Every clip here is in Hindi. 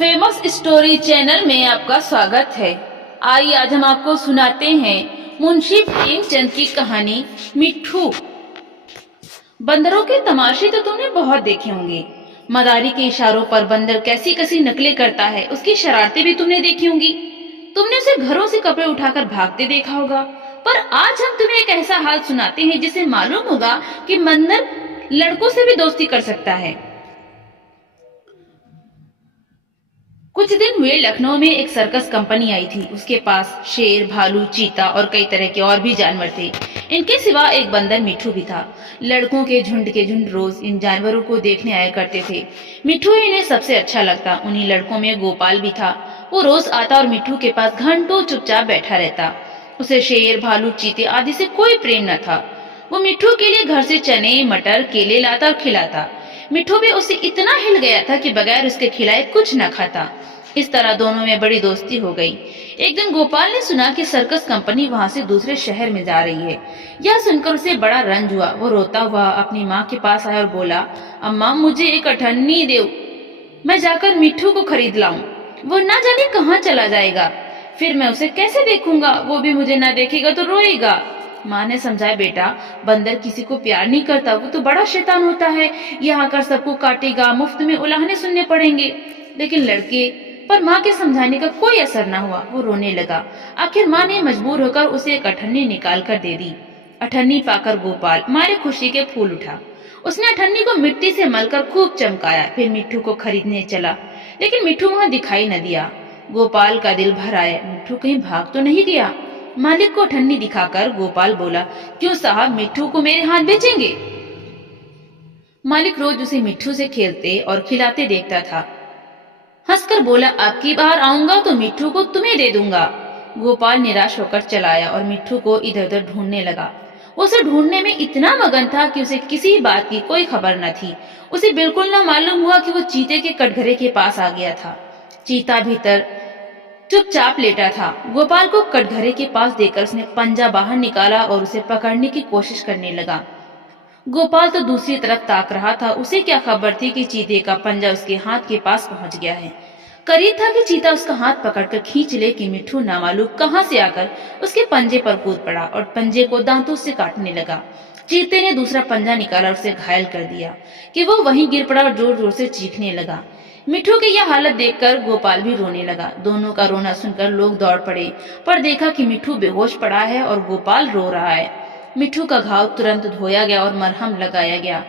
फेमस स्टोरी चैनल में आपका स्वागत है। आइए आज हम आपको सुनाते हैं मुंशी प्रेमचंद की कहानी मिट्ठू। बंदरों के तमाशे तो तुमने बहुत देखे होंगे। मदारी के इशारों पर बंदर कैसी कैसी नकलें करता है, उसकी शरारतें भी तुमने देखी होंगी। तुमने उसे घरों से कपड़े उठाकर भागते देखा होगा। पर आज हम तुम्हें एक ऐसा हाल सुनाते हैं जिसे मालूम होगा कि बंदर लड़कों से भी दोस्ती कर सकता है। कुछ दिन हुए लखनऊ में एक सर्कस कंपनी आई थी। उसके पास शेर, भालू, चीता और कई तरह के और भी जानवर थे। इनके सिवा एक बंदर मिट्ठू भी था। लड़कों के झुंड रोज इन जानवरों को देखने आया करते थे। मिट्ठू इन्हें सबसे अच्छा लगता। उन्हीं लड़कों में गोपाल भी था। वो रोज आता और मिट्ठू के पास घंटों चुपचाप बैठा रहता। उसे शेर, भालू, चीते आदि से कोई प्रेम न था। वो मिट्ठू के लिए घर से चने, मटर, केले लाता और खिलाता। मिट्ठू भी उससे इतना हिल गया था कि बगैर उसके खिलाए कुछ न खाता। इस तरह दोनों में बड़ी दोस्ती हो गई। एक दिन गोपाल ने सुना कि सर्कस कंपनी वहां से दूसरे शहर में जा रही है। यह सुनकर उसे बड़ा रंज हुआ। वो रोता हुआ अपनी माँ के पास आया और बोला, अम्मा मुझे एक अठन्नी दो, मैं जाकर मिट्ठू को खरीद लाऊं। वो ना जाने कहाँ चला जाएगा, फिर मैं उसे कैसे देखूंगा, वो भी मुझे ना देखेगा तो रोएगा। माँ ने समझाया, बेटा बंदर किसी को प्यार नहीं करता, वो तो बड़ा शैतान होता है। यहाँ आकर सबको काटेगा, मुफ्त में उलाहने सुनने पड़ेंगे। लेकिन लड़के पर माँ के समझाने का कोई असर न हुआ। वो रोने लगा। आखिर माँ ने मजबूर होकर उसे एक अठन्नी निकाल कर दे दी। अठन्नी पाकर गोपाल मारे खुशी के फूल उठा। उसने अठन्नी को मिट्टी से मलकर खूब चमकाया, फिर मिट्ठू को खरीदने चला। लेकिन मिट्ठू वहां दिखाई न दिया। गोपाल का दिल भर आया, मिट्ठू कहीं भाग तो नहीं गया। मालिक को अठन्नी दिखाकर गोपाल बोला, क्यों साहब, मिट्ठू को मेरे हाथ बेचेंगे? मालिक रोज उसे मिट्ठू से खेलते और खिलाते देखता था। हंसकर बोला, अब की बार आऊंगा तो मिट्ठू को तुम्हें दे दूंगा। गोपाल निराश होकर चला आया और मिट्ठू को इधर उधर ढूंढने लगा। उसे ढूंढने में इतना मगन था कि उसे किसी बात की कोई खबर न थी। उसे बिल्कुल न मालूम हुआ कि वो चीते के कटघरे के पास आ गया था। चीता भीतर चुपचाप लेटा था। गोपाल को कटघरे के पास देखकर उसने पंजा बाहर निकाला और उसे पकड़ने की कोशिश करने लगा। गोपाल तो दूसरी तरफ ताक रहा था। उसे क्या खबर थी कि चीते का पंजा उसके हाथ के पास पहुंच गया है। करीब था कि चीता उसका हाथ पकड़कर खींच ले कि मिट्ठू नामालूम कहां से आकर उसके पंजे पर कूद पड़ा और पंजे को दांतों से काटने लगा। चीते ने दूसरा पंजा निकाला और उसे घायल कर दिया कि वो वहीं गिर पड़ा और जोर जोर से चीखने लगा। मिट्ठू की यह हालत देखकर गोपाल भी रोने लगा। दोनों का रोना सुनकर लोग दौड़ पड़े, पर देखा कि मिट्ठू बेहोश पड़ा है और गोपाल रो रहा है। मिट्ठू का घाव तुरंत धोया गया और मरहम लगाया गया।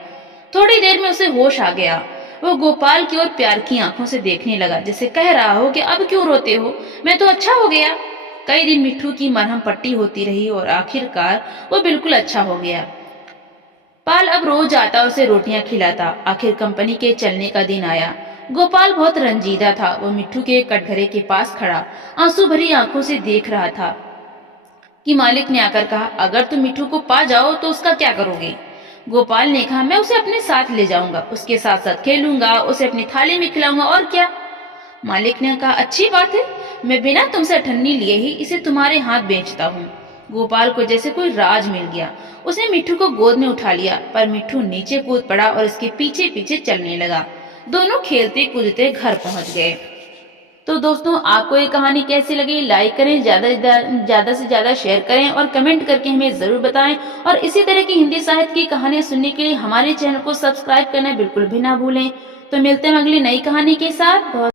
थोड़ी देर में उसे होश आ गया। वो गोपाल की ओर प्यार की आंखों से देखने लगा, जैसे कह रहा हो कि अब क्यों रोते हो, मैं तो अच्छा हो गया। कई दिन मिट्ठू की मरहम पट्टी होती रही और आखिरकार वो बिल्कुल अच्छा हो गया। पाल अब रोज आता और उसे रोटियां खिलाता। आखिर कंपनी के चलने का दिन आया। गोपाल बहुत रंजीदा था। वो मिट्ठू के कटघरे के पास खड़ा आंसू भरी आंखों से देख रहा था कि मालिक ने आकर कहा, अगर तुम मिट्ठू को पा जाओ तो उसका क्या करोगे? गोपाल ने कहा, मैं उसे अपने साथ ले जाऊंगा, उसके साथ साथ खेलूंगा, उसे अपनी थाली में खिलाऊंगा, और क्या। मालिक ने कहा, अच्छी बात है, मैं बिना तुमसे अठन्नी लिए ही इसे तुम्हारे हाथ बेचता हूँ। गोपाल को जैसे कोई राज मिल गया। उसने मिट्ठू को गोद में उठा लिया, पर मिट्ठू नीचे कूद पड़ा और इसके पीछे पीछे चलने लगा। दोनों खेलते कूदते घर पहुंच गए। तो दोस्तों, आपको ये कहानी कैसी लगी? लाइक करें, ज्यादा से ज्यादा शेयर करें और कमेंट करके हमें जरूर बताएं। और इसी तरह की हिंदी साहित्य की कहानियां सुनने के लिए हमारे चैनल को सब्सक्राइब करना बिल्कुल भी ना भूलें। तो मिलते हैं अगली नई कहानी के साथ। बहुत